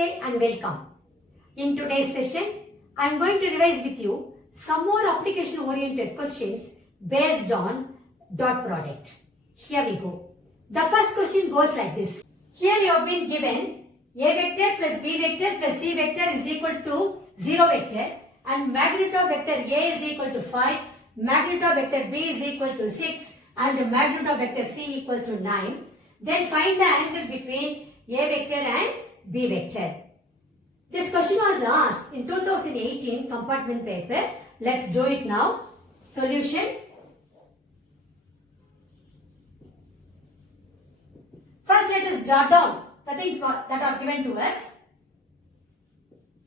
Namaste and welcome. In today's session, I am going to revise with you some more application-oriented questions based on dot product. Here we go. The first question goes like this. Here you have been given a vector plus b vector plus c vector is equal to 0 vector and magnitude of vector A is equal to 5, magnitude of vector B is equal to 6 and magnitude of vector C equal to 9. Then find the angle between A vector and B vector. This question was asked in 2018 compartment paper. Let's do it now. Solution. First let us jot down the things that are given to us.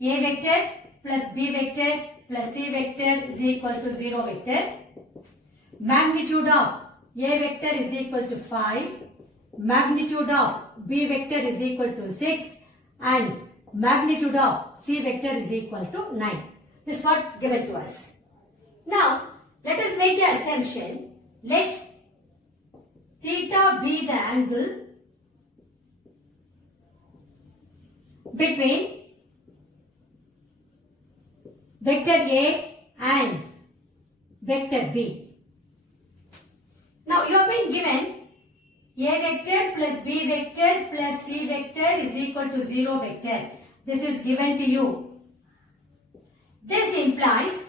A vector plus B vector plus C vector is equal to 0 vector. Magnitude of A vector is equal to 5. Magnitude of B vector is equal to 6 and magnitude of C vector is equal to 9. This is what given to us. Now, let us make the assumption. Let theta be the angle between vector A and vector B. Now, you have been given A vector plus B vector plus C vector is equal to 0 vector. This is given to you. This implies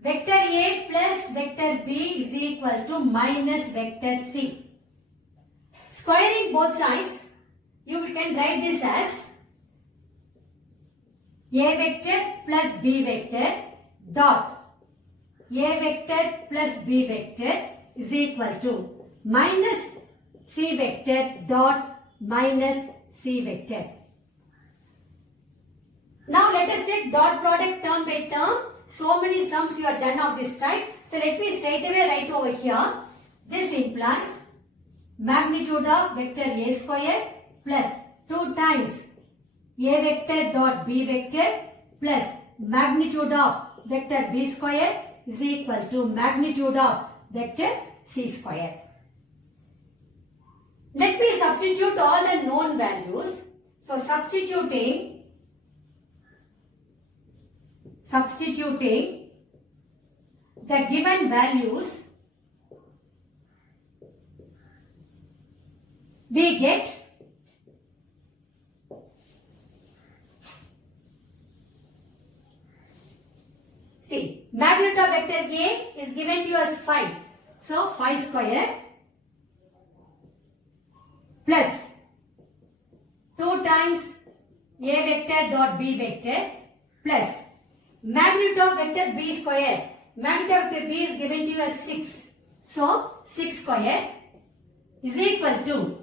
vector A plus vector B is equal to minus vector C. Squaring both sides, you can write this as A vector plus B vector dot A vector plus B vector is equal to minus C vector dot minus C vector. Now let us take dot product term by term. So many sums you are done of this type. So let me straight away write over here. This implies magnitude of vector A square plus 2 times A vector dot B vector plus magnitude of vector B square is equal to magnitude of vector C square. Let me substitute all the known values. So substituting the given values, we get magnitude of vector A is given to you as 5. So 5 square plus 2 times A vector dot B vector plus magnitude of vector B square. Magnitude of vector B is given to you as 6. So 6 square is equal to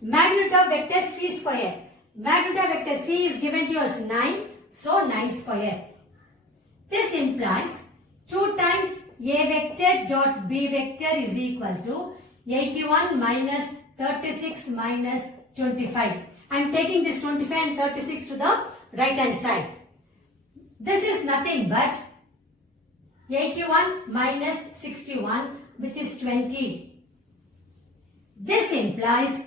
magnitude of vector C square. Magnitude of vector C is given to you as 9. So 9 square. This implies 2 times A vector dot B vector is equal to 81 minus 36 minus 25. I am taking this 25 and 36 to the right hand side. This is nothing but 81 minus 61, which is 20. This implies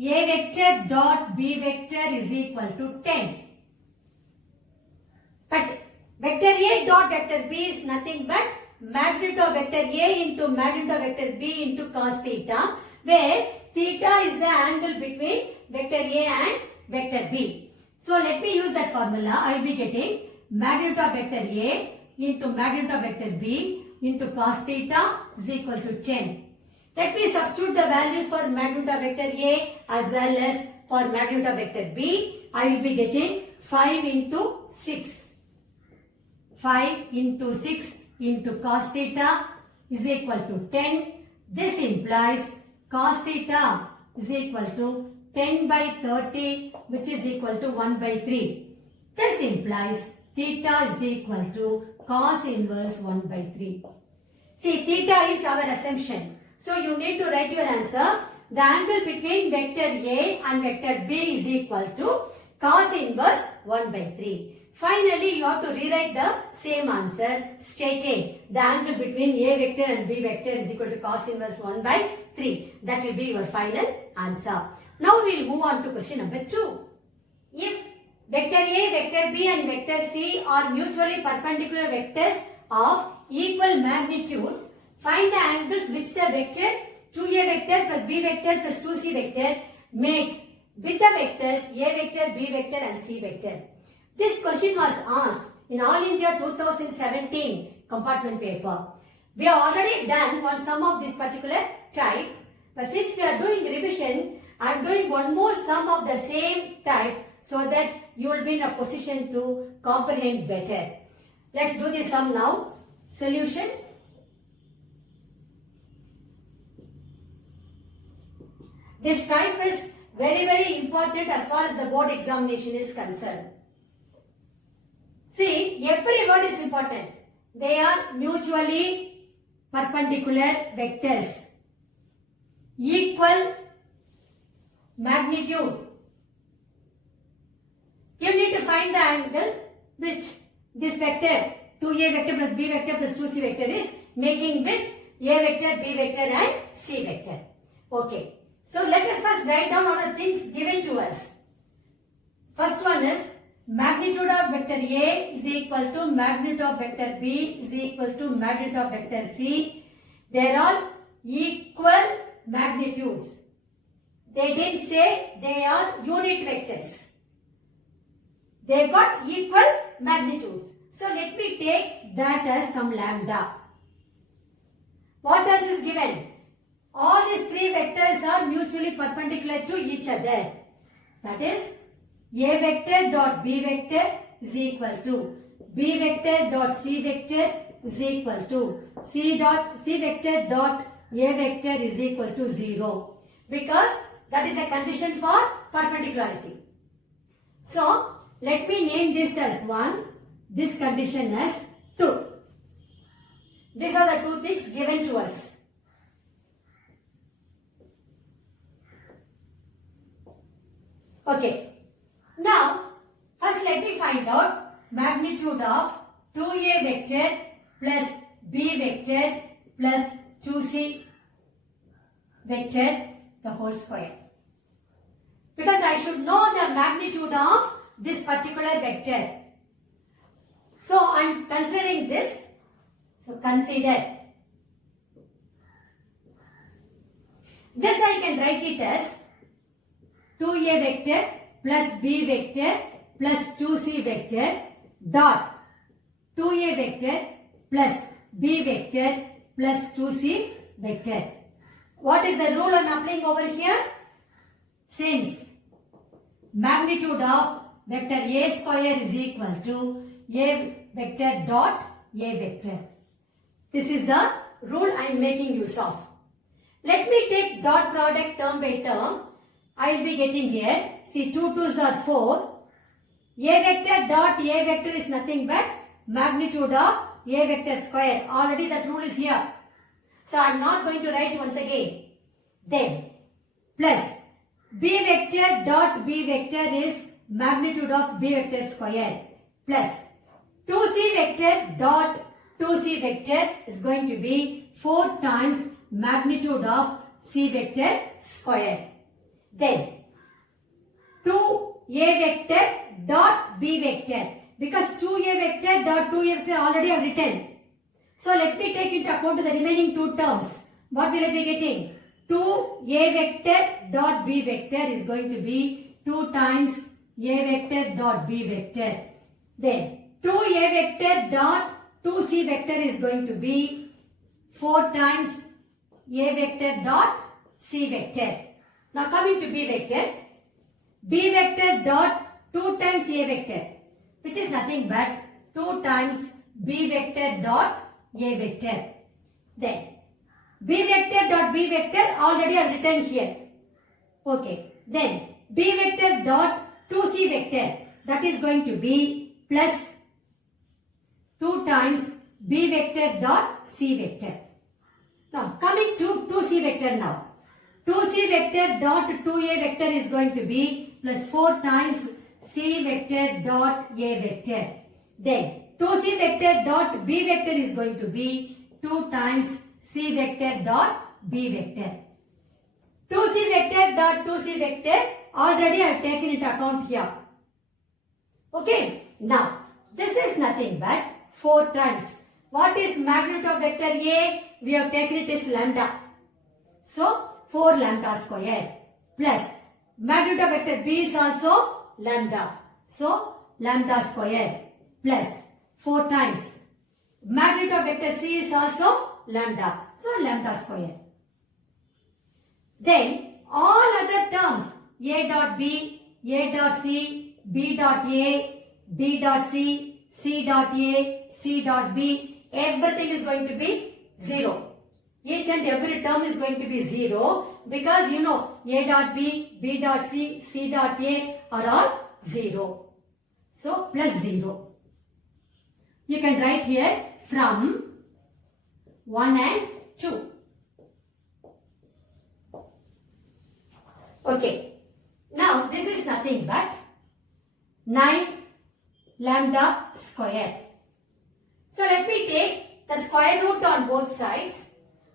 A vector dot B vector is equal to 10. But vector A dot vector B is nothing but magnitude of vector A into magnitude of vector B into cos theta, where theta is the angle between vector A and vector B. So let me use that formula. I will be getting magnitude of vector A into magnitude of vector B into cos theta is equal to 10. Let me substitute the values for magnitude of vector A as well as for magnitude of vector B. I will be getting 5 into 6. 5 into 6 into cos theta is equal to 10. This implies cos theta is equal to 10 by 30, which is equal to 1 by 3. This implies theta is equal to cos inverse 1 by 3. See, theta is our assumption. So you need to write your answer. The angle between vector A and vector B is equal to cos inverse 1 by 3. Finally, you have to rewrite the same answer stating the angle between A vector and B vector is equal to cos inverse 1 by 3. That will be your final answer. Now we will move on to question number 2. If Vector A, vector B and vector C are mutually perpendicular vectors of equal magnitudes. Find the angles which the vector 2A vector plus B vector plus 2C vector makes with the vectors A vector, B vector and C vector. This question was asked in All India 2017 compartment paper. We have already done one sum of this particular type, but since we are doing revision, I am doing one more sum of the same type so that you will be in a position to comprehend better. Let's do the sum now. Solution. This type is very important as far as the board examination is concerned. See, every word is important. They are mutually perpendicular vectors, equal magnitudes. You need to find the angle which this vector 2A vector plus B vector plus 2C vector is making with A vector, B vector and C vector. Okay. So let us first write down all the things given to us. First one is magnitude of vector A is equal to magnitude of vector B is equal to magnitude of vector C. They are all equal magnitudes. They didn't say they are unit vectors. They got equal magnitudes. So let me take that as some lambda. What else is given? All these three vectors are mutually perpendicular to each other. That is A vector dot B vector is equal to B vector dot C vector is equal to C vector dot A vector is equal to 0. Because that is the condition for perpendicularity. So let me name this as 1, this condition as 2. These are the two things given to us. Okay. Now, first let me find out magnitude of 2A vector plus B vector plus 2C vector the whole square. Because I should know the magnitude of this particular vector. So, I am considering this. So, consider. This I can write it as 2A vector plus B vector plus 2C vector dot 2A vector plus B vector plus 2C vector. What is the rule I am applying over here? Since magnitude of vector A square is equal to A vector dot A vector. This is the rule I am making use of. Let me take dot product term by term. I will be getting here, see 2 2's are 4. A vector dot A vector is nothing but magnitude of A vector square. Already that rule is here. So I am not going to write once again. Then plus B vector dot B vector is magnitude of B vector square plus 2C vector dot 2C vector is going to be 4 times magnitude of C vector square. Then 2A vector dot B vector, because 2A vector dot 2A vector already I have written. So let me take into account the remaining two terms. What will I be getting? 2A vector dot B vector is going to be 2 times A vector dot B vector. Then 2A vector dot 2C vector is going to be 4 times A vector dot C vector. Now coming to B vector. B vector dot 2 times A vector, which is nothing but 2 times B vector dot A vector. Then B vector dot B vector already I have written here. Okay. Then B vector dot 2C vector, that is going to be plus 2 times B vector dot C vector. Now coming to 2C vector now. 2C vector dot 2A vector is going to be plus 4 times C vector dot A vector. Then 2C vector dot B vector is going to be 2 times C vector dot B vector. 2C vector dot 2C vector already I have taken into account here. Okay. Now, this is nothing but 4 times. What is magnitude of vector A? We have taken it as lambda. So, 4 lambda square plus magnitude of vector B is also lambda. So, lambda square plus 4 times. Magnitude of vector C is also lambda. So, lambda square. Then, all other terms A dot B, A dot C, B dot A, B dot C, C dot A, C dot B, everything is going to be 0. Each and every term is going to be 0 because you know A dot B, B dot C, C dot A are all 0. So, plus 0. You can write here from 1 and 2. Okay. Now, this is nothing but 9 lambda square. So, let me take the square root on both sides.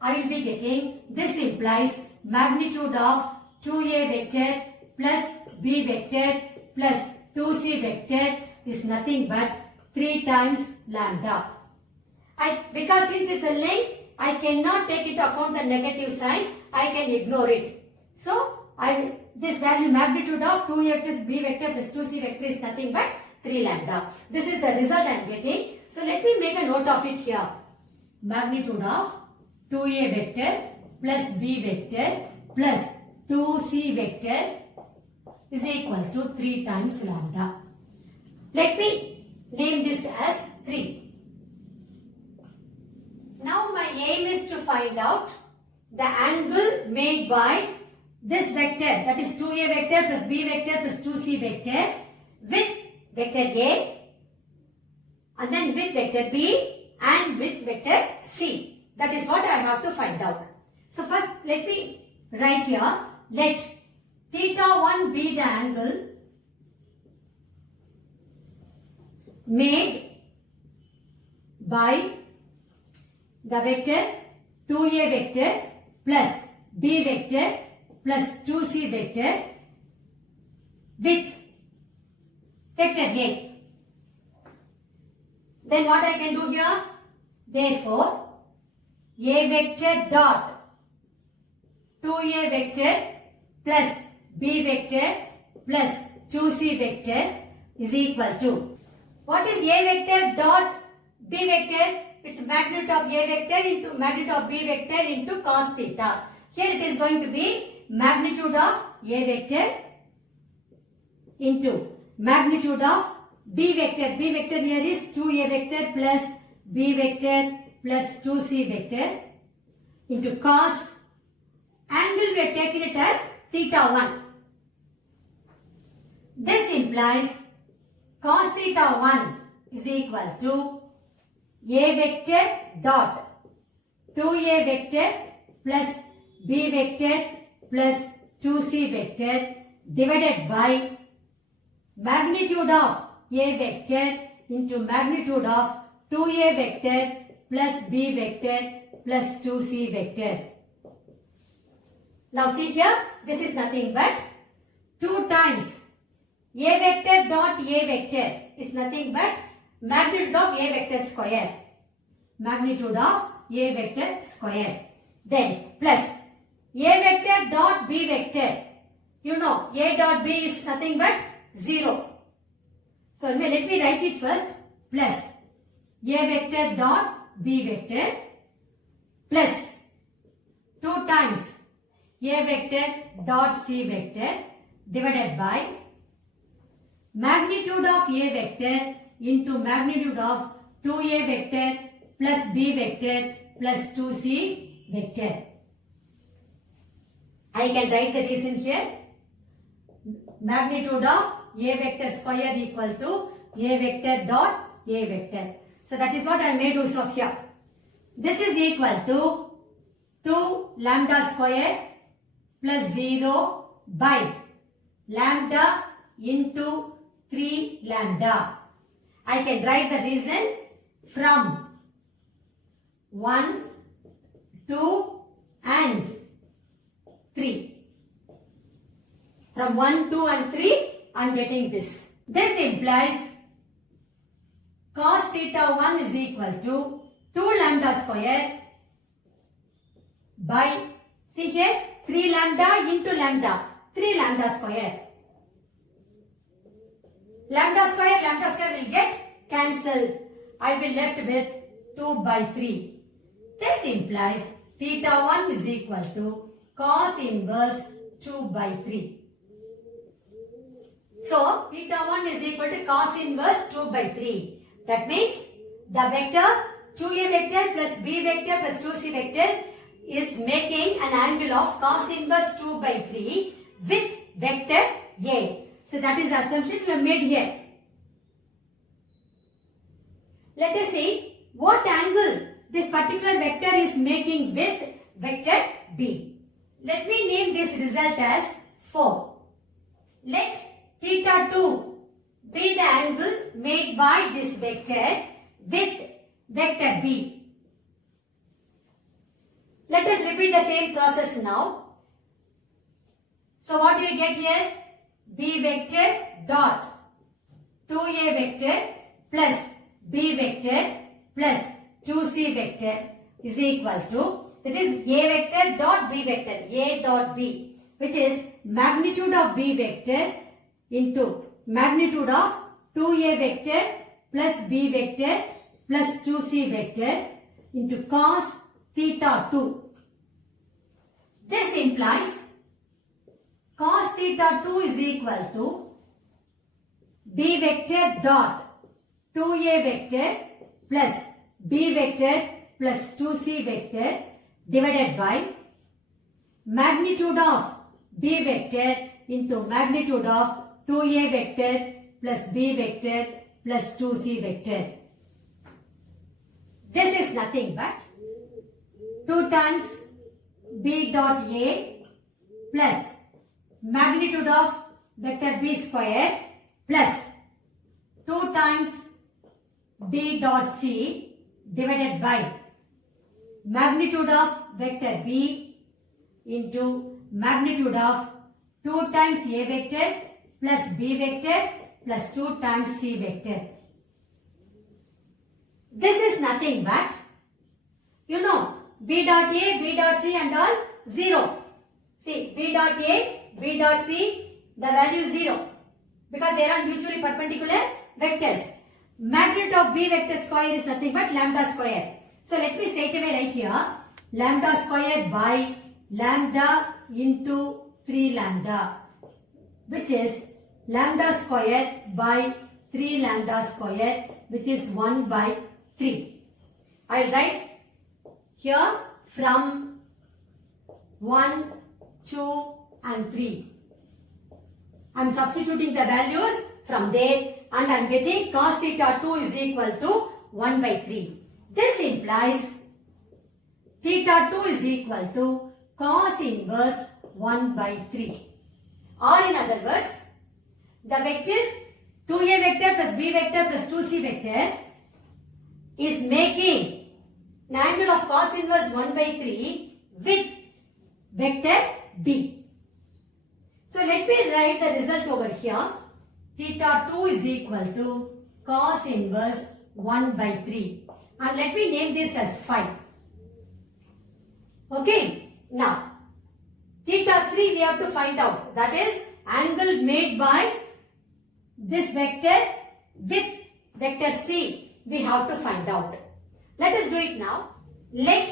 I will be getting, this implies magnitude of 2a vector plus b vector plus 2c vector is nothing but 3 times lambda. Because since it's a length, I cannot take into account the negative sign. I can ignore it. So, this value magnitude of 2a plus b vector plus 2c vector is nothing but 3 lambda. This is the result I am getting. So, let me make a note of it here. Magnitude of 2a vector plus b vector plus 2c vector is equal to 3 times lambda. Let me name this as 3. Now my aim is to find out the angle made by this vector, that is 2a vector plus b vector plus 2c vector with vector A and then with vector B and with vector C. That is what I have to find out. So first let me write here, let theta 1 be the angle made by the vector 2a vector plus b vector plus 2c vector with vector A. Then what I can do here? Therefore, A vector dot 2a vector plus b vector plus 2c vector is equal to, what is A vector dot b vector? It's magnitude of A vector into magnitude of b vector into cos theta. Here it is going to be magnitude of A vector into magnitude of b vector. B vector here is 2a vector plus b vector plus 2c vector into cos. Angle we have taken it as theta 1. This implies cos theta 1 is equal to A vector dot 2a vector plus b vector plus 2c vector divided by magnitude of A vector into magnitude of 2a vector plus b vector plus 2c vector. Now see here, this is nothing but 2 times A vector dot A vector is nothing but magnitude of A vector square. Magnitude of A vector square. Then plus A vector dot B vector. You know A dot B is nothing but 0. So let me write it first. Plus A vector dot B vector plus 2 times A vector dot C vector divided by magnitude of A vector into magnitude of 2A vector plus B vector plus 2C vector. I can write the reason here. Magnitude of A vector square equal to A vector dot A vector. So that is what I made use of here. This is equal to 2 lambda square plus 0 by lambda into 3 lambda. I can write the reason from 1, 2 and 3. From 1, 2 and 3 I am getting this. This implies theta 1 is equal to 2 lambda square by, see here, 3 lambda into lambda, 3 lambda square. Lambda square will get cancelled. I will be left with 2 by 3. This implies theta 1 is equal to cos inverse 2 by 3. So, theta 1 is equal to cos inverse 2 by 3. That means the vector 2a vector plus b vector plus 2c vector is making an angle of cos inverse 2 by 3 with vector a. So, that is the assumption we have made here. Let us see what angle this particular vector is making with vector b. Let me name this result as 4. Let theta 2 be the angle made by this vector with vector b. Let us repeat the same process now. So what do you get here? B vector dot 2a vector plus b vector plus 2c vector is equal to, that is a vector dot b vector, a dot b, which is magnitude of b vector into magnitude of 2a vector plus b vector plus 2c vector into cos theta 2. This implies cos theta 2 is equal to b vector dot 2a vector plus b vector plus 2c vector divided by magnitude of b vector into magnitude of 2a vector plus b vector plus 2c vector. This is nothing but 2 times b dot a plus magnitude of vector b square plus 2 times b dot c divided by magnitude of vector b into magnitude of 2 times a vector plus b vector plus 2 times c vector. This is nothing but, you know, b dot a, b dot c and all 0. See, b dot a, b dot c, the value is 0 because they are mutually perpendicular vectors. Magnitude of b vector square is nothing but lambda square. So let me straight away write here lambda square by lambda into 3 lambda, which is lambda square by 3 lambda square, which is 1 by 3. I will write here from 1, 2 and 3. I am substituting the values from there and I am getting cos theta 2 is equal to 1 by 3. This implies theta 2 is equal to cos inverse 1 by 3. Or in other words, the vector 2a vector plus b vector plus 2c vector is making an angle of cos inverse 1 by 3 with vector b. So let me write the result over here. Theta 2 is equal to cos inverse 1 by 3. And let me name this as phi. Okay. Now, theta 3 we have to find out. That is angle made by this vector with vector c. We have to find out. Let us do it now. Let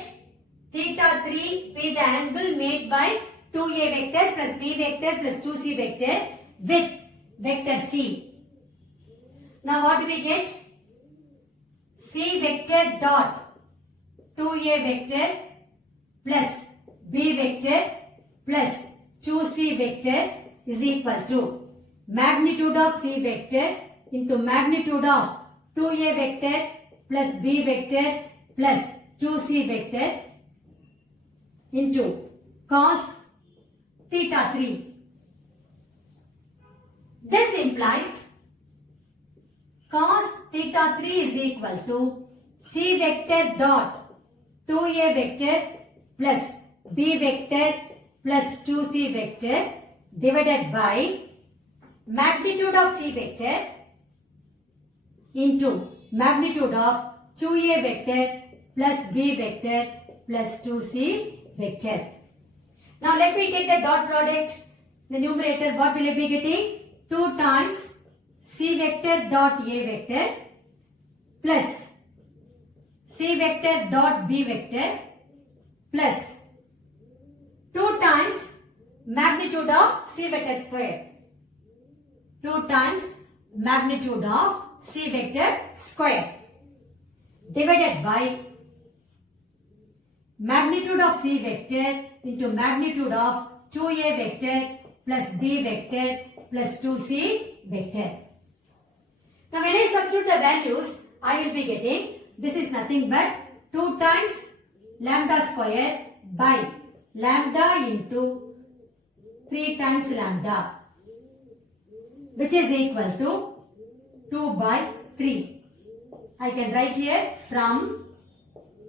theta 3 be the angle made by 2a vector plus b vector plus 2c vector with vector c. Now what do we get? C vector dot 2a vector plus b vector plus 2c vector is equal to magnitude of c vector into magnitude of 2a vector plus b vector plus 2c vector into cos theta 3. This implies cos theta 3 is equal to c vector dot 2a vector plus b vector plus 2c vector divided by magnitude of c vector into magnitude of 2a vector plus b vector plus 2c vector. Now let me take the dot product. The numerator, what will I be getting? 2 times c vector dot a vector plus c vector dot b vector plus 2 times magnitude of c vector square. 2 times magnitude of c vector square divided by magnitude of c vector into magnitude of 2a vector plus b vector plus 2c vector. Now when I substitute the values, I will be getting, this is nothing but 2 times lambda square by lambda into 3 times lambda, which is equal to 2 by 3. I can write here from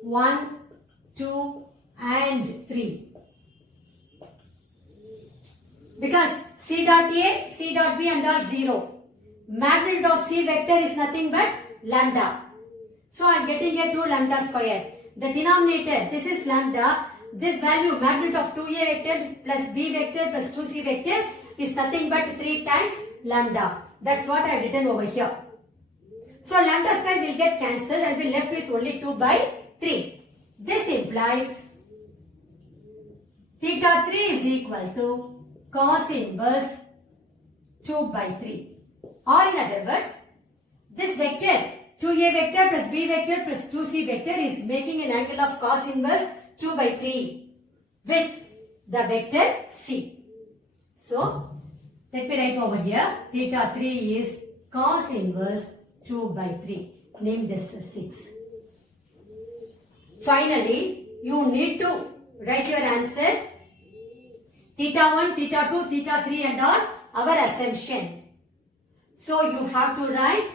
1, 2 and 3. Because c dot a, c dot b and are 0. Magnitude of c vector is nothing but lambda. So I am getting here 2 lambda square. The denominator, this is lambda. This value, magnitude of 2a vector plus b vector plus 2c vector is nothing but 3 times lambda. That's what I have written over here. So lambda square will get cancelled and will be left with only 2 by 3. This implies theta 3 is equal to cos inverse 2 by 3. Or in other words, this vector 2a vector plus b vector plus 2c vector is making an angle of cos inverse 2 by 3 with the vector c. So let me write over here, theta 3 is cos inverse 2 by 3. Name this 6. Finally, you need to write your answer. Theta 1, theta 2, theta 3 and all our assumption. So you have to write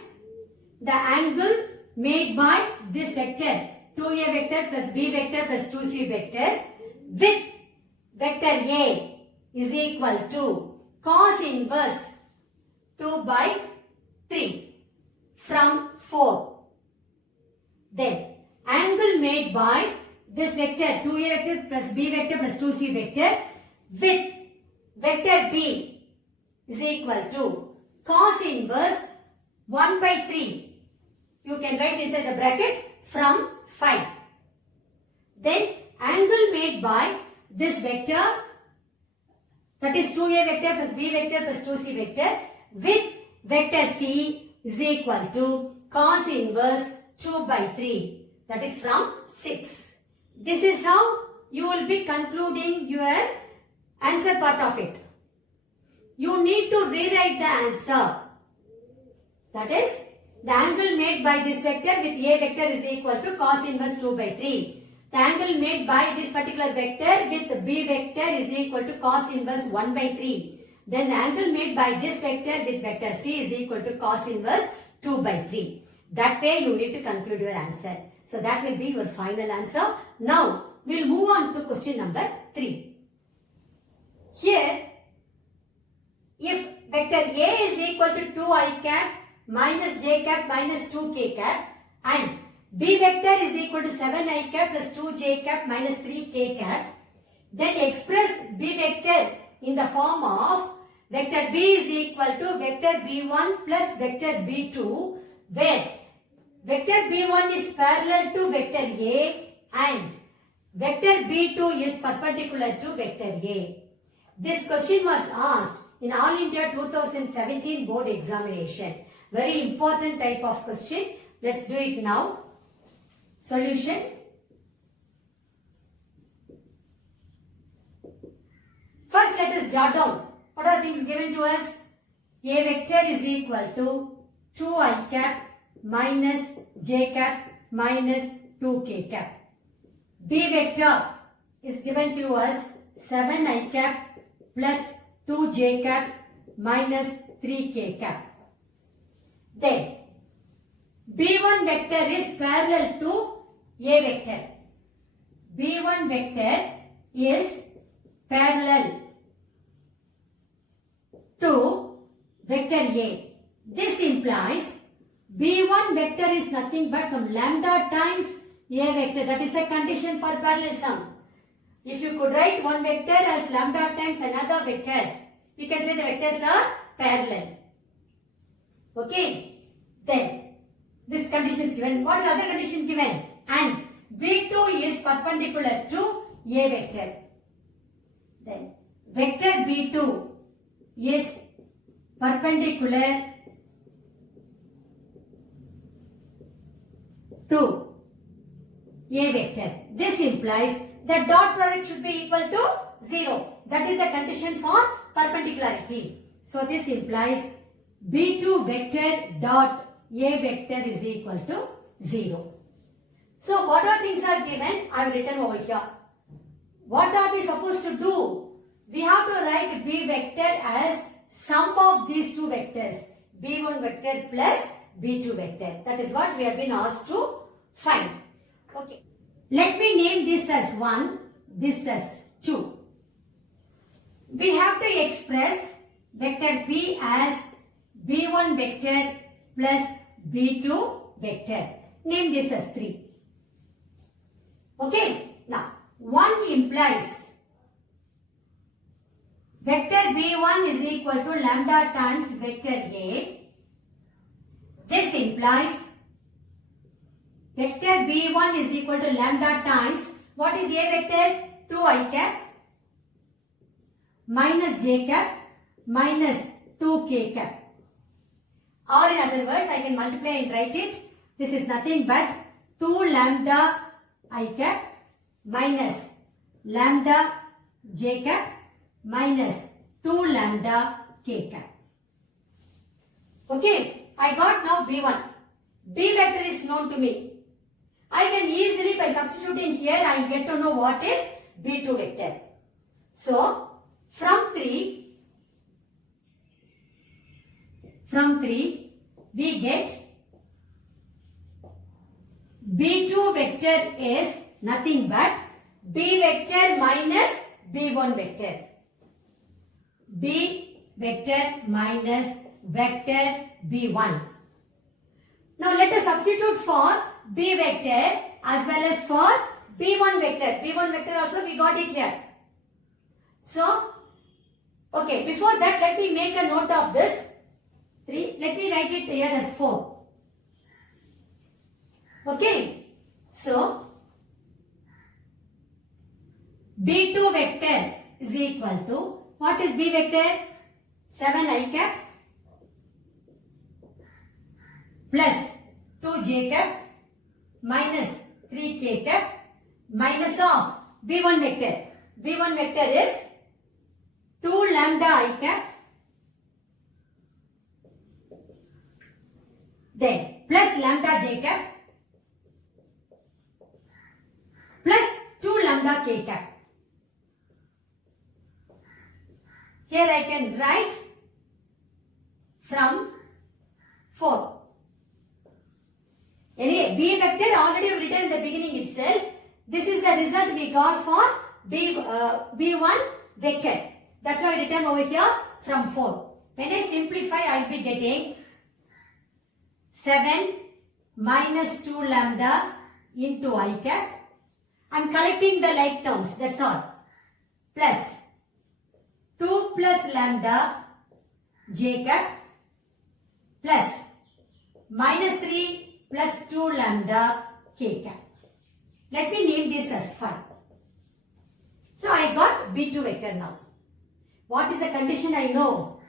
the angle made by this vector 2a vector plus b vector plus 2c vector with vector a is equal to cos inverse 2 by 3 from 4. Then angle made by this vector 2a vector plus b vector plus 2c vector with vector b is equal to cos inverse 1 by 3. You can write inside the bracket from 5. Then angle made by this vector, that is 2a vector plus b vector plus 2c vector with vector c is equal to cos inverse 2 by 3. That is from 6. This is how you will be concluding your answer part of it. You need to rewrite the answer. That is, the angle made by this vector with a vector is equal to cos inverse 2 by 3. The angle made by this particular vector with b vector is equal to cos inverse 1 by 3. Then the angle made by this vector with vector c is equal to cos inverse 2 by 3. That way you need to conclude your answer. So that will be your final answer. Now we will move on to question number 3. Here, if vector a is equal to 2i cap minus j cap minus 2k cap and b vector is equal to 7i cap plus 2j cap minus 3k cap, then express b vector in the form of vector b is equal to vector b1 plus vector b2, where vector b1 is parallel to vector a and vector b2 is perpendicular to vector a. This question was asked in All India 2017 board examination. Very important type of question. Let's do it now. Solution. First let us jot down what are things given to us. A vector is equal to 2i cap minus j cap minus 2k cap. B vector is given to us 7i cap plus 2j cap minus 3k cap. Then B1 vector is parallel to A vector. B1 vector is parallel to vector A. This implies B1 vector is nothing but from lambda times A vector. That is the condition for parallelism. If you could write one vector as lambda times another vector, we can say the vectors are parallel. Okay. Then, this condition is given. What is the other condition given? And B2 is perpendicular to A vector. Then, vector B2 is perpendicular to A vector. This implies that dot product should be equal to 0. That is the condition for perpendicularity. So this implies B2 vector dot A vector is equal to 0. So what all things are given, I have written over here. What are we supposed to do? We have to write B vector as sum of these two vectors, B1 vector plus B2 vector. That is what we have been asked to find. Okay. Let me name this as 1, this as 2. We have to express vector B as B1 vector plus B2 vector. Name this as 3. Okay. Now, 1 implies vector B1 is equal to lambda times vector A. This implies vector B1 is equal to lambda times, what is A vector? 2i cap minus j cap minus 2k cap. Or in other words, I can multiply and write it. This is nothing but 2 lambda I cap minus lambda j cap minus 2 lambda k cap. Okay, I got now B1. B vector is known to me. I can easily, by substituting here, I will get to know what is B2 vector. So, from 3, we get B2 vector is nothing but B vector minus B1 vector. B vector minus vector B1. Now let us substitute for B vector as well as for B1 vector. B1 vector also we got it here. So, okay, before that let me make a note of this. 3. Let me write it here as 4. Okay. So, B2 vector is equal to, what is B vector? 7i cap plus 2j cap minus 3k cap minus of B1 vector. B1 vector is 2 lambda I cap, then plus lambda j cap plus 2 lambda k cap. Here I can write from 4. Anyway, B vector already written in the beginning itself. This is the result we got for B1 vector. That's why I written over here from 4. When I simplify, I will be getting 7 minus 2 lambda into I cap. I am collecting the like terms, that's all. Plus 2 plus lambda j cap plus minus 3 plus 2 lambda k cap. Let me name this as 5. So I got B2 vector now. What is the condition I know?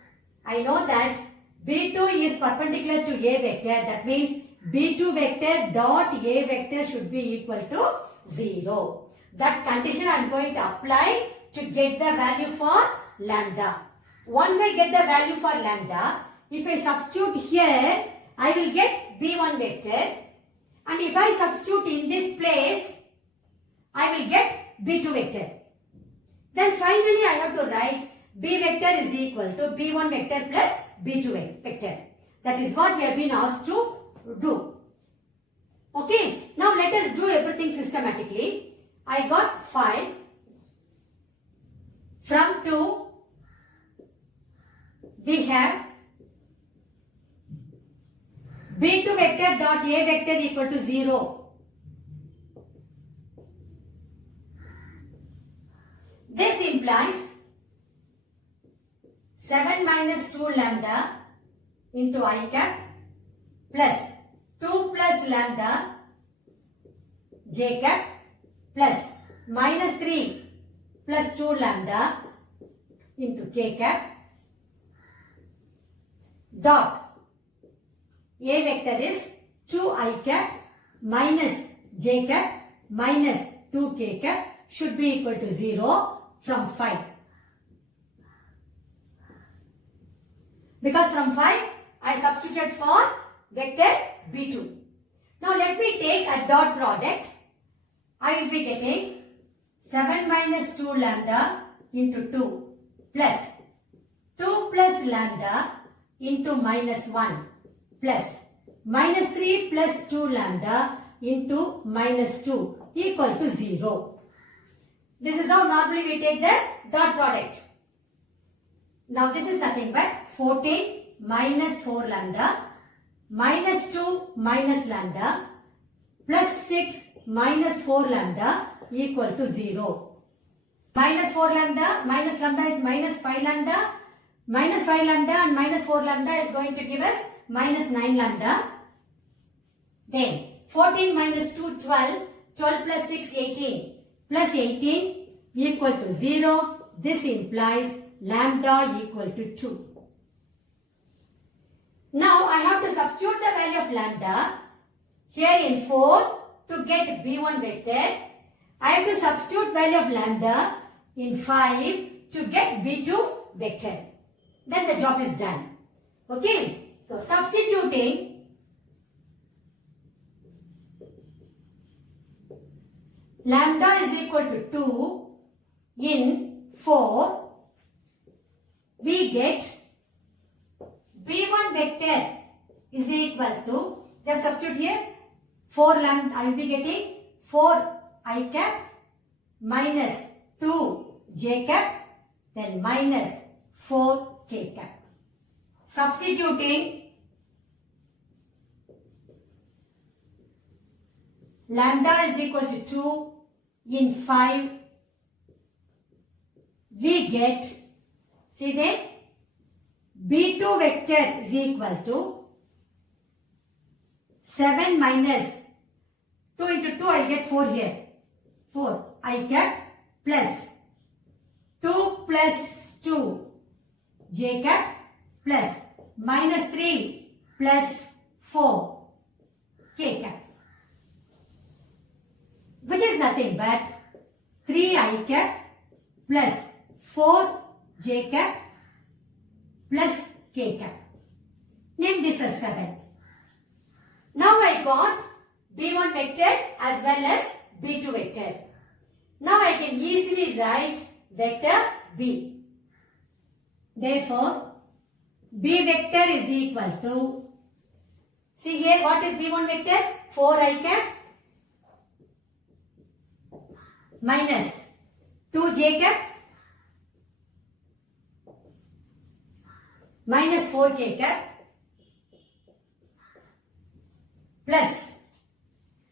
I know that B2 is perpendicular to A vector. That means B2 vector dot A vector should be equal to 0. That condition I am going to apply to get the value for lambda. Once I get the value for lambda, if I substitute here, I will get B1 vector. And if I substitute in this place, I will get B2 vector. Then finally I have to write B vector is equal to B1 vector plus B2 vector. That is what we have been asked to do. Okay. Now let us do everything systematically. I got 5. From 2, we have B2 vector dot A vector equal to 0. This implies 7 minus 2 lambda into I cap plus 2 plus lambda j cap plus minus 3 plus 2 lambda into k cap dot A vector is 2I cap minus j cap minus 2k cap should be equal to 0 from 5. Because from 5 I substituted for vector B2. Now let me take a dot product. I will be getting 7 minus 2 lambda into 2 plus 2 plus lambda into minus 1 plus minus 3 plus 2 lambda into minus 2 equal to 0. This is how normally we take the dot product. Now this is nothing but 14 minus 4 lambda minus 2 minus lambda plus 6 minus 4 lambda equal to 0. Minus 4 lambda is minus 5 lambda. Minus 5 lambda and minus 4 lambda is going to give us minus 9 lambda. Then 14 minus 2, 12. 12 plus 6, 18. Plus 18 equal to 0. This implies lambda equal to 2. Now I have to substitute the value of lambda here in 4 to get B1 vector. I have to substitute value of lambda in 5 to get B2 vector. Then the job is done. Okay. So substituting lambda is equal to 2 in 4, we get B1 vector is equal to, just substitute here, 4 lambda, I will be getting 4 I cap minus 2 j cap, then minus 4 k cap. Substituting lambda is equal to 2 in 5, we get, see there, B2 vector is equal to 7 minus 2 into 2, I get 4 here. 4 I cap plus 2 plus 2 j cap plus minus 3 plus 4 k cap, which is nothing but 3 I cap plus 4 j cap plus k cap. Name this as 7. Now I got B1 vector as well as B2 vector. Now I can easily write vector B. Therefore, B vector is equal to, see here what is B1 vector? 4 I cap minus 2 j cap minus 4 k cap plus,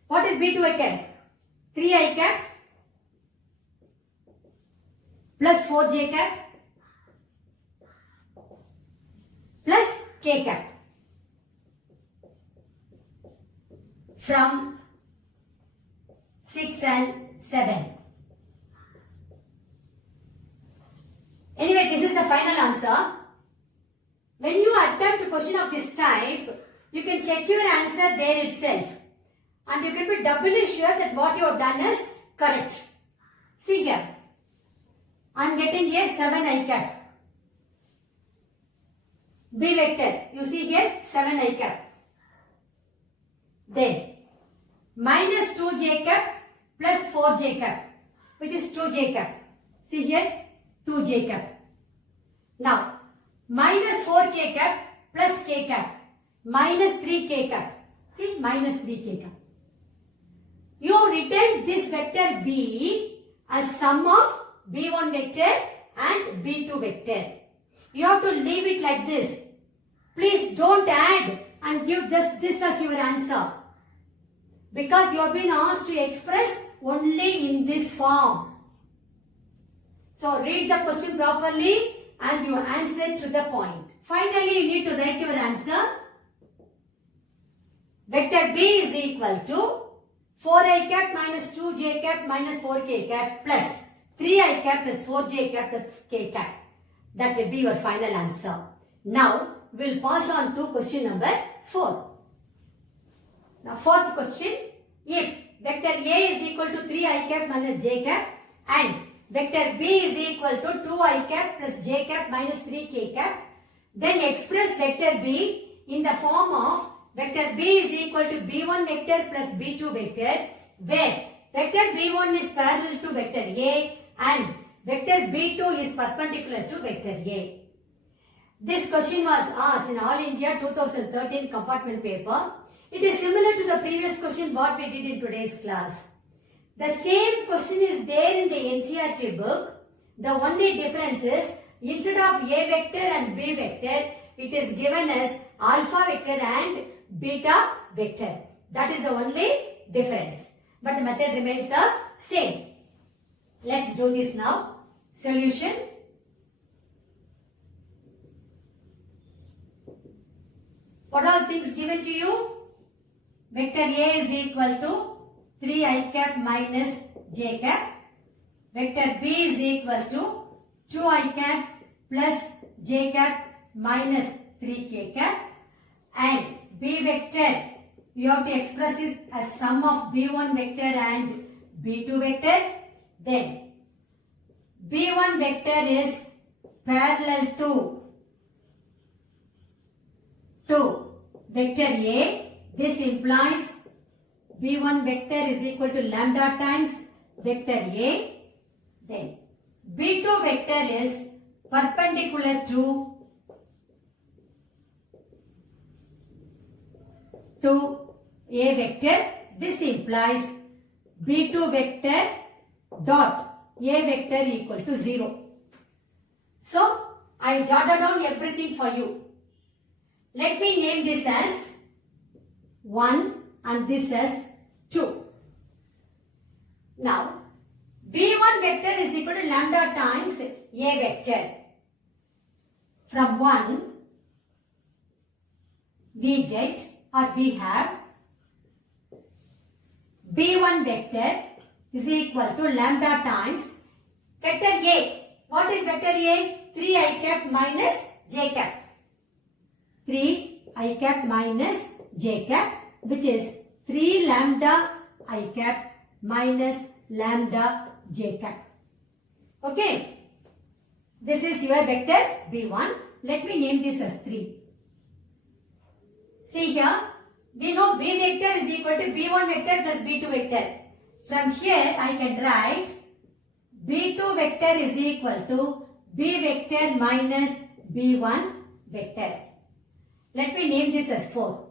what is B2 vector? 3 I cap plus 4 j cap plus k cap from 6 and 7. Anyway, this is the final answer. When you attempt a question of this type, you can check your answer there itself. And you can be doubly sure that what you have done is correct. See here. I am getting here 7 I cap. B vector. You see here 7 I cap. Then minus 2 j cap plus 4 j cap, which is 2 j cap. See here 2 j cap. Now minus 4 k cap plus k cap minus 3 k cap. See minus 3 k cap. You written this vector B as sum of B1 vector and B2 vector. You have to leave it like this. Please don't add and give this as your answer. Because you have been asked to express only in this form. So read the question properly and you answer to the point. Finally, you need to write your answer. Vector B is equal to 4i cap minus 2j cap minus 4k cap plus 3i cap plus 4j cap plus k cap. That will be your final answer. Now, we will pass on to question number 4. Now, fourth question. If vector A is equal to 3i cap minus j cap and vector B is equal to 2i cap plus j cap minus 3k cap, then express vector B in the form of vector B is equal to B1 vector plus B2 vector, where vector B1 is parallel to vector A and vector B2 is perpendicular to vector A. This question was asked in All India 2013 compartment paper. It is similar to the previous question what we did in today's class. The same question is there in the NCERT book. The only difference is instead of A vector and B vector, it is given as alpha vector and beta vector. That is the only difference. But the method remains the same. Let's do this now. Solution. What are things given to you? Vector A is equal to 3i cap minus j cap. Vector B is equal to 2i cap plus j cap minus 3k cap. And B vector, you have to express it as sum of B1 vector and B2 vector. Then B1 vector is parallel to vector A. This implies B1 vector is equal to lambda times vector A. Then B2 vector is perpendicular to A vector. This implies B2 vector dot A vector equal to 0. So, I jotted down everything for you. Let me name this as 1 and this as 2. Now, B1 vector is equal to lambda times A vector. From 1, we get or we have B1 vector is equal to lambda times vector A. What is vector A? 3i cap minus j cap. 3i cap minus j cap, which is 3 lambda I cap minus lambda j cap. Okay. This is your vector B1. Let me name this as 3. See here, we know B vector is equal to B1 vector plus B2 vector. From here, I can write B2 vector is equal to B vector minus B1 vector. Let me name this as 4.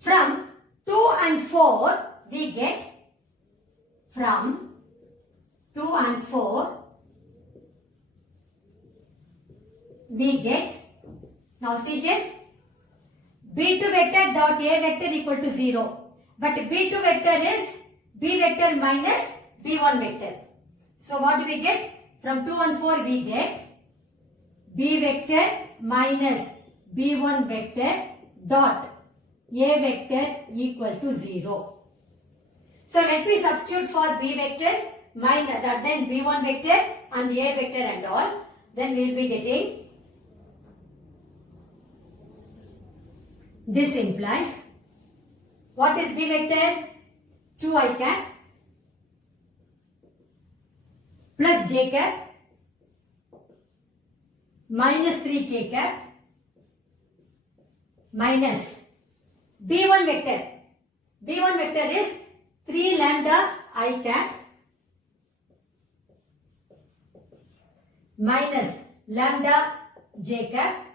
From 2 and 4, we get from 2 and 4, we get, now see here, B2 vector dot A vector equal to 0. But B2 vector is B vector minus B1 vector. So what do we get? From 2 and 4 we get B vector minus B1 vector dot A vector equal to 0. So let me substitute for B vector minus then B1 vector and A vector and all. Then we will be getting, this implies, what is B vector? 2i cap plus j cap minus 3k cap minus B1 vector. B1 vector is 3 lambda I cap minus lambda j cap.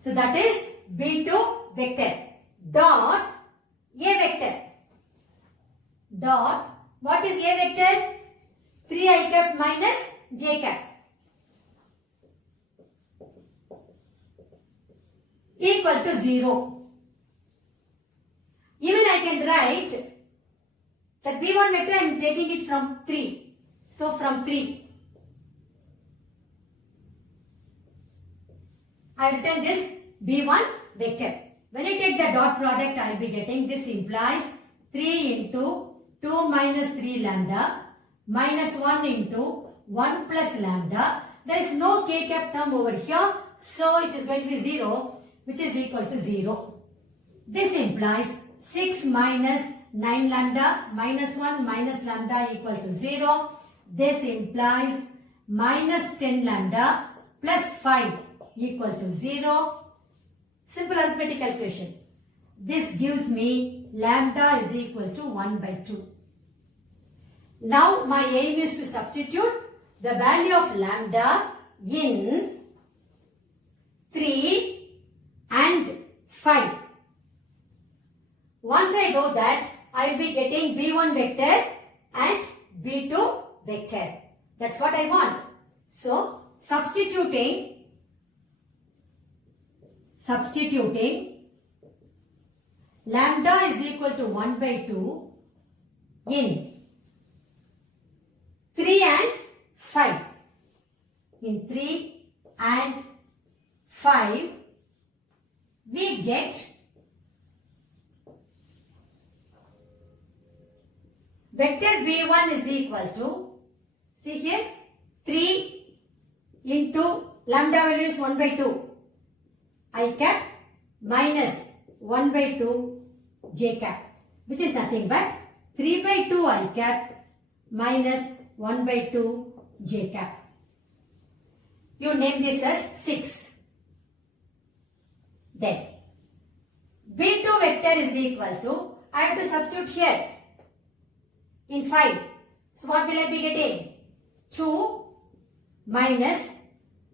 So that is B2 vector dot A vector dot, what is A vector? 3i cap minus j cap. equal to 0. Even I can write that B1 vector I am taking it from 3. So from 3. I have written this B1 vector. When I take the dot product, I will be getting this implies 3 into 2 minus 3 lambda minus 1 into 1 plus lambda. There is no k cap term over here. So it is going to be 0, which is equal to 0. This implies 6 minus 9 lambda minus 1 minus lambda equal to 0. This implies minus 10 lambda plus 5 equal to 0. Simple arithmetic calculation. This gives me lambda is equal to 1 by 2. Now my aim is to substitute the value of lambda in 3 and 5. Once I do that, I will be getting B1 vector and B2 vector. That's what I want. So substituting lambda is equal to 1 by 2 in 3 and 5. In 3 and 5, we get vector B1 is equal to, see here, 3 into lambda value is 1 by 2 I cap minus 1 by 2 j cap, which is nothing but 3 by 2 I cap minus 1 by 2 j cap. You name this as 6. Then B2 vector is equal to, I have to substitute here in 5. So what will I be getting? 2 minus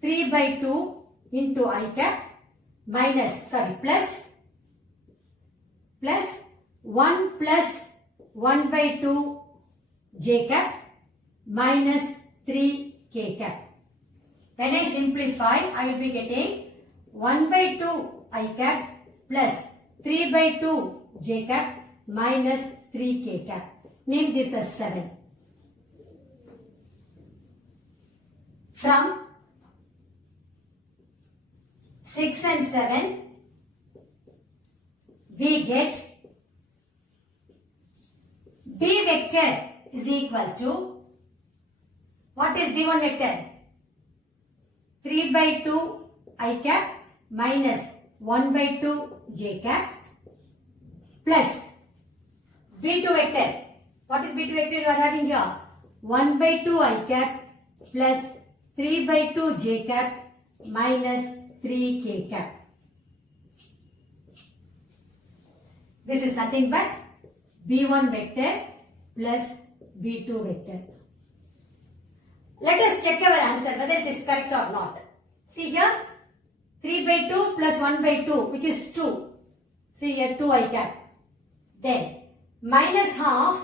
3 by 2 into I cap minus, plus 1 plus 1 by 2 j cap minus 3 k cap. When I simplify, I will be getting 1 by 2 I cap plus 3 by 2 j cap minus 3 k cap. Name this as 7. From 6 and 7, we get B vector is equal to, what is B1 vector? 3 by 2 I cap minus 1 by 2 j cap plus B2 vector. What is B2 vector you are having here? 1 by 2 I cap plus 3 by 2 j cap minus 3 k cap. This is nothing but B1 vector plus B2 vector. Let us check our answer whether it is correct or not. See here, 3 by 2 plus 1 by 2, which is 2. See here, 2 I cap. Then minus half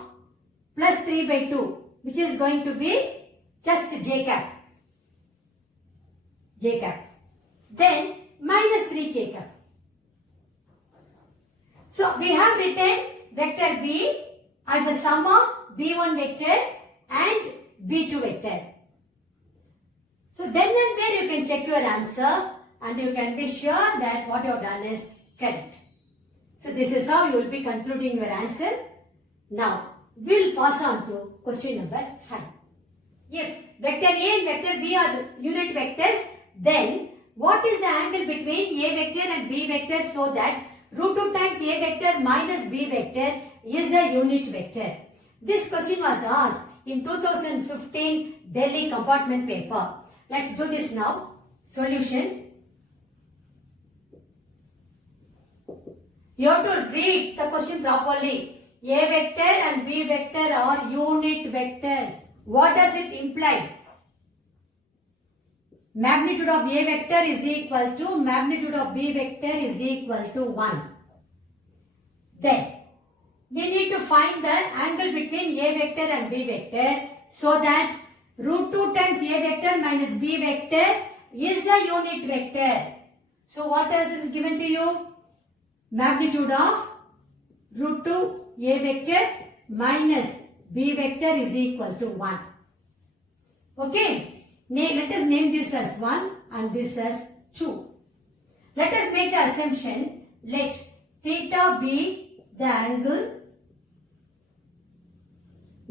plus 3 by 2, which is going to be just j cap. J cap. Then minus 3 k cap. So we have written vector B as the sum of B1 vector and B2 vector. So then and there you can check your answer and you can be sure that what you have done is correct. So this is how you will be concluding your answer. Now we'll pass on to question number 5. If vector A and vector B are unit vectors, then what is the angle between A vector and B vector so that root 2 times A vector minus B vector is a unit vector? This question was asked in 2015 Delhi compartment paper. Let's do this now. Solution. You have to read the question properly. A vector and B vector are unit vectors. What does it imply? Magnitude of A vector is equal to magnitude of B vector is equal to 1. Then we need to find the angle between A vector and B vector so that root 2 times A vector minus B vector is a unit vector. So what else is given to you? Magnitude of root 2 a vector minus b vector is equal to 1. Okay. Let us name this as 1 and this as 2. Let us make the assumption, let theta be the angle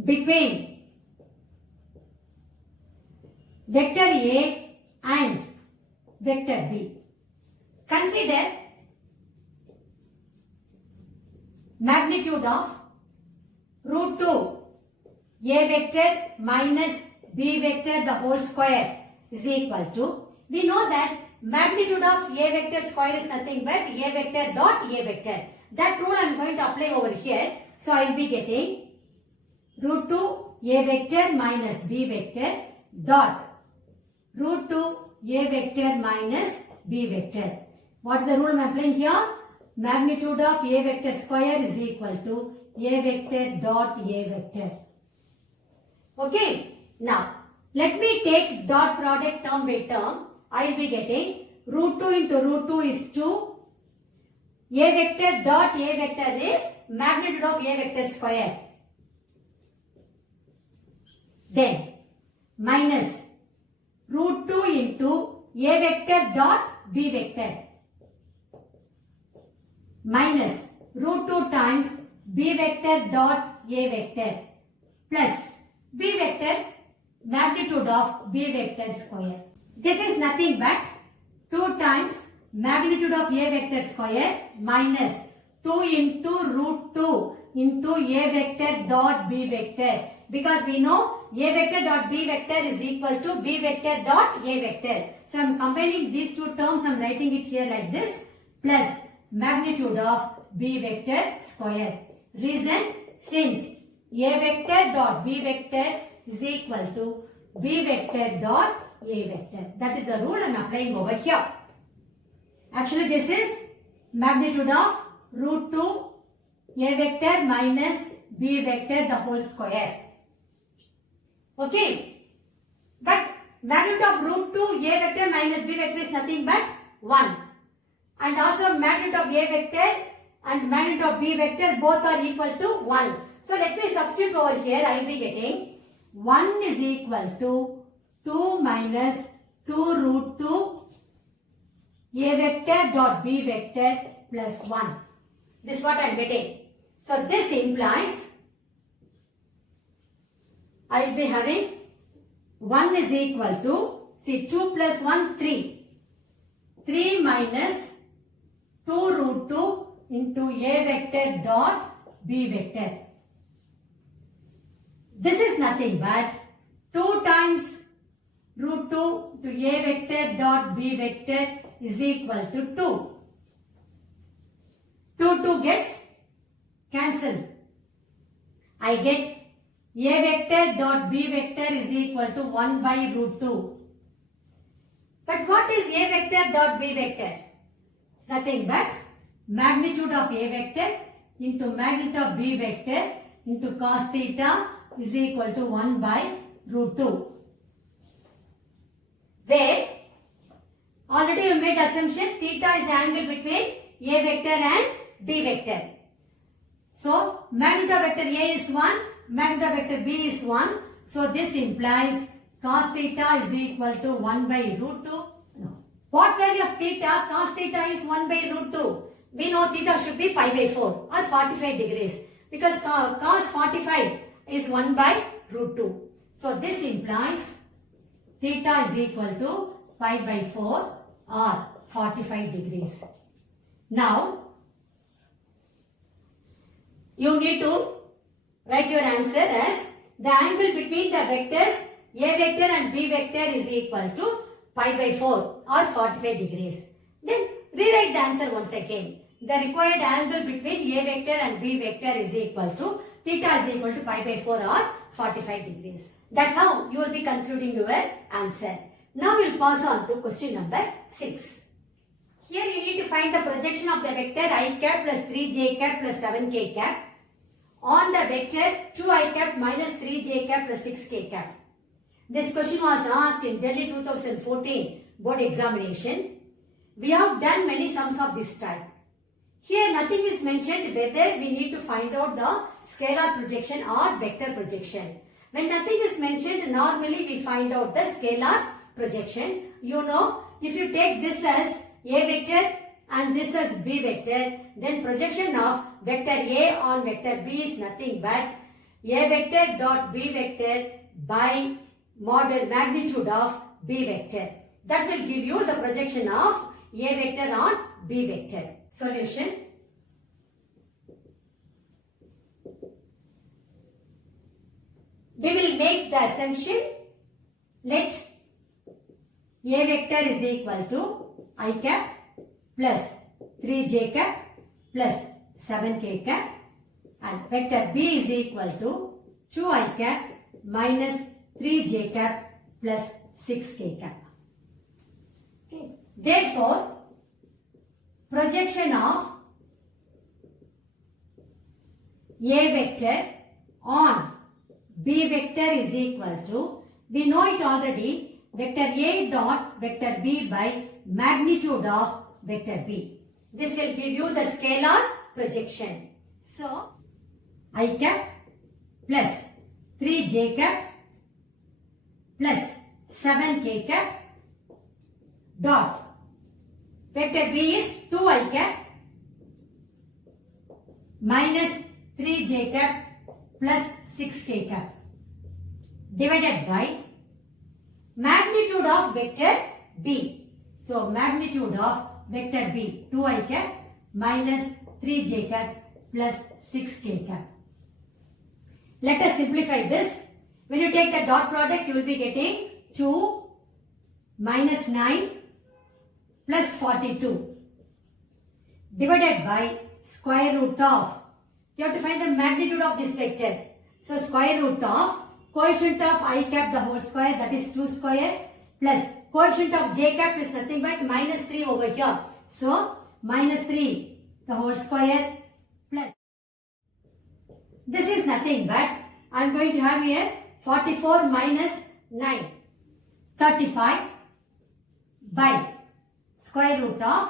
between vector A and vector B. Consider magnitude of root 2 a vector minus b vector the whole square is equal to, we know that magnitude of a vector square is nothing but a vector dot a vector. That rule I am going to apply over here. So I will be getting root 2 a vector minus b vector dot root 2 a vector minus b vector. What is the rule I am applying here? Magnitude of a vector square is equal to a vector dot a vector. Okay. Now, let me take dot product term by term. I will be getting root 2 into root 2 is 2. A vector dot a vector is magnitude of a vector square. Then, minus root 2 into a vector dot b vector minus root 2 times b vector dot a vector plus b vector magnitude of b vector square. This is nothing but 2 times magnitude of a vector square minus 2 into root 2 into a vector dot b vector, because we know a vector dot b vector is equal to b vector dot a vector. So I am combining these two terms, I am writing it here like this, plus magnitude of b vector square. Reason, since a vector dot b vector is equal to b vector dot a vector. That is the rule I am applying over here. Actually, this is magnitude of root 2 a vector minus b vector the whole square. Okay. But magnitude of root 2 a vector minus b vector is nothing but 1. And also magnitude of a vector and magnitude of b vector both are equal to 1. So let me substitute over here. I will be getting 1 is equal to 2 minus 2 root 2 a vector dot b vector plus 1. This is what I am getting. So this implies I will be having 1 is equal to, see, 2 plus 1, 3. 3 minus 2 root 2 into a vector dot b vector. This is nothing but 2 times root 2 to a vector dot b vector is equal to 2. 2 gets cancelled. I get a vector dot b vector is equal to 1 by root 2. But what is a vector dot b vector? It's nothing but magnitude of a vector into magnitude of b vector into cos theta is equal to 1 by root 2. Where already you made assumption theta is the angle between a vector and b vector. So magnitude of vector A is 1, magnitude of vector B is 1. So this implies cos theta is equal to 1 by root 2. No. What value of theta? Cos theta is 1 by root 2. We know theta should be pi by 4 or 45 degrees. Because cos 45 is 1 by root 2. So this implies theta is equal to pi by 4 or 45 degrees. Now, you need to write your answer as the angle between the vectors a vector and b vector is equal to pi by 4 or 45 degrees. Then rewrite the answer once again. The required angle between a vector and b vector is equal to theta is equal to pi by 4 or 45 degrees. That's how you will be concluding your answer. Now we will pass on to question number 6. Here you need to find the projection of the vector I cap plus 3j cap plus 7k cap on the vector 2i cap minus 3j cap plus 6k cap. This question was asked in Delhi 2014 board examination, We have done many sums of this type. Here nothing is mentioned whether we need to find out the scalar projection or vector projection. When nothing is mentioned, normally we find out the scalar projection. You know, if you take this as A vector and this as B vector, then projection of vector A on vector B is nothing but A vector dot B vector by model magnitude of B vector. That will give you the projection of A vector on B vector. Solution. We will make the assumption, let A vector is equal to I cap plus 3j cap plus 7k cap, and vector B is equal to 2I cap minus 3j cap plus 6k cap. Okay. Therefore, projection of A vector on B vector is equal to, we know it already, vector A dot vector B by magnitude of vector B. This will give you the scalar projection. So, I cap plus 3j cap plus 7k cap dot vector B is 2I cap minus 3j cap plus 6k cap divided by magnitude of vector B. So, magnitude of vector B 2I cap minus 3j cap plus 6k cap. Let us simplify this. When you take the dot product, you will be getting 2 minus 9 plus 42 divided by square root of, you have to find the magnitude of this vector. So, square root of coefficient of I cap the whole square, that is 2 square, plus coefficient of j cap is nothing but minus 3 over here. So, minus 3 the whole square plus, this is nothing but I am going to have here 44 minus 9, 35 by square root of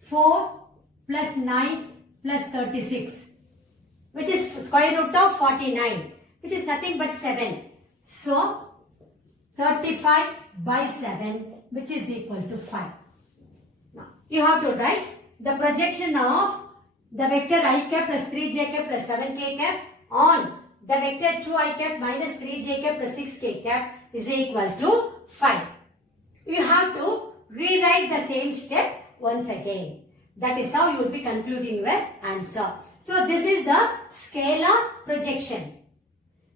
4 plus 9 plus 36, which is square root of 49, which is nothing but 7. So, 35 by 7, which is equal to 5. Now, you have to write the projection of the vector I cap plus 3j cap plus 7k cap on the vector 2I cap minus 3j cap plus 6k cap is equal to 5. You have to rewrite the same step once again. That is how you will be concluding your answer. So, this is the scalar projection.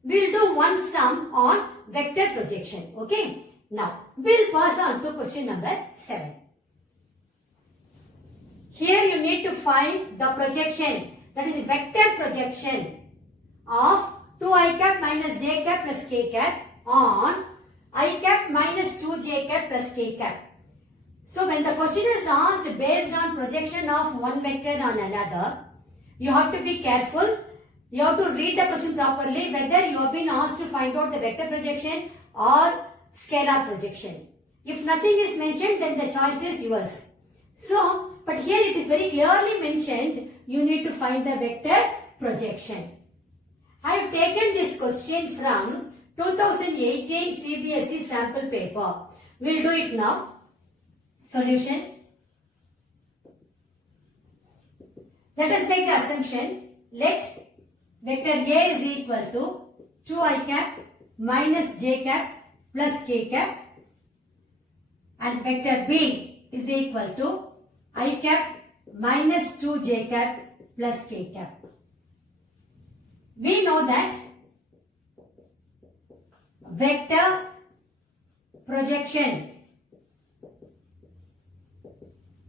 We will do one sum on vector projection. Okay. Now, we will pass on to question number 7. Here you need to find the projection, that is vector projection of 2I cap minus j cap plus k cap on I cap minus 2j cap plus k cap. So, when the question is asked based on projection of one vector on another, you have to be careful. You have to read the question properly whether you have been asked to find out the vector projection or scalar projection. If nothing is mentioned, then the choice is yours. So, but here it is very clearly mentioned, you need to find the vector projection. I have taken this question from 2018 CBSE sample paper. We will do it now. Solution. Let us make the assumption, let vector A is equal to 2I cap minus j cap plus k cap, and vector B is equal to I cap minus 2j cap plus k cap. We know that vector projection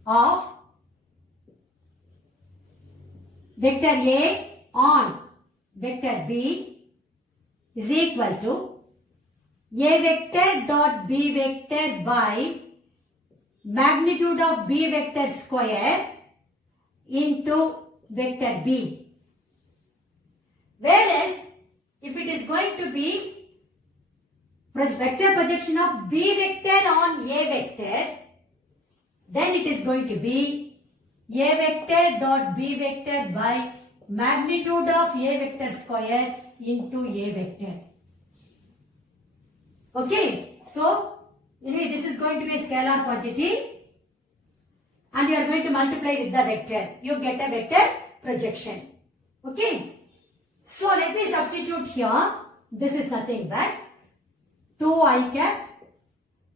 of vector A on vector B is equal to A vector dot B vector by magnitude of B vector square into vector B. Whereas, if it is going to be vector projection of B vector on A vector, then it is going to be A vector dot B vector by magnitude of A vector square into A vector. Okay, so anyway, this is going to be a scalar quantity and you are going to multiply with the vector. You get a vector projection. Okay, so let me substitute here. This is nothing but 2i cap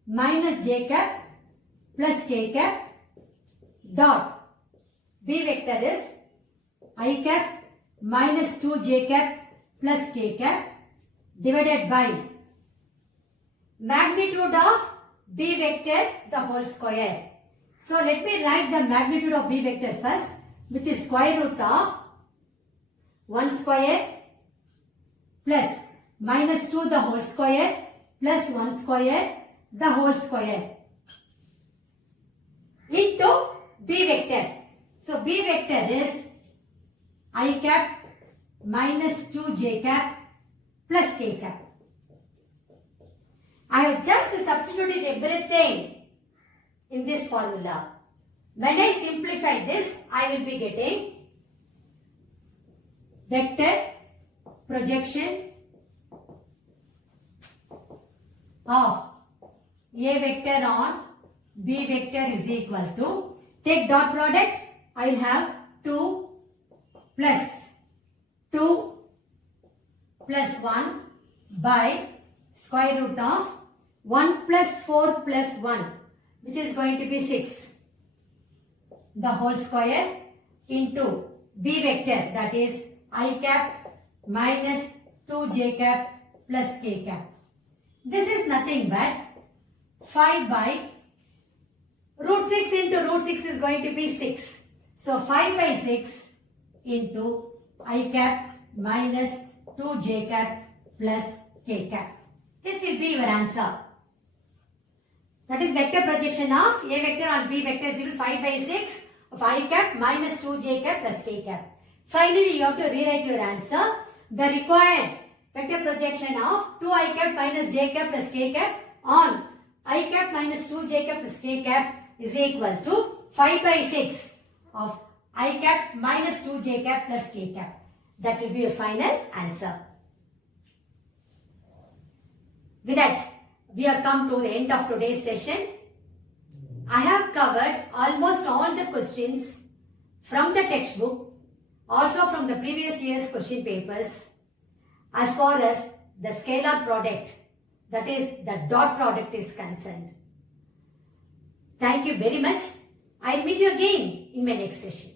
minus j cap plus k cap dot B vector is I cap minus 2j cap plus k cap divided by magnitude of B vector the whole square. So let me write the magnitude of B vector first, which is square root of 1 square plus minus 2 the whole square plus 1 square the whole square into B vector. So B vector is I cap minus 2j cap plus k cap. I have just substituted everything in this formula. When I simplify this, I will be getting vector projection of A vector on B vector is equal to, take dot product, I will have 2 plus 2 plus 1 by square root of 1 plus 4 plus 1, which is going to be 6, the whole square into B vector, that is I cap minus 2j cap plus k cap. This is nothing but 5 by root 6 into root 6 is going to be 6. So 5 by 6 into I cap minus 2j cap plus k cap. This will be your answer. That is vector projection of A vector on B vector is equal to 5 by 6 of I cap minus 2j cap plus k cap. Finally, you have to rewrite your answer. The required vector projection of 2i cap minus j cap plus k cap on I cap minus 2j cap plus k cap is equal to 5 by 6 of I cap minus 2j cap plus k cap. That will be your final answer. With that, we have come to the end of today's session. I have covered almost all the questions from the textbook, also from the previous year's question papers, as far as the scalar product, that is the dot product, is concerned. Thank you very much. I'll meet you again in my next session.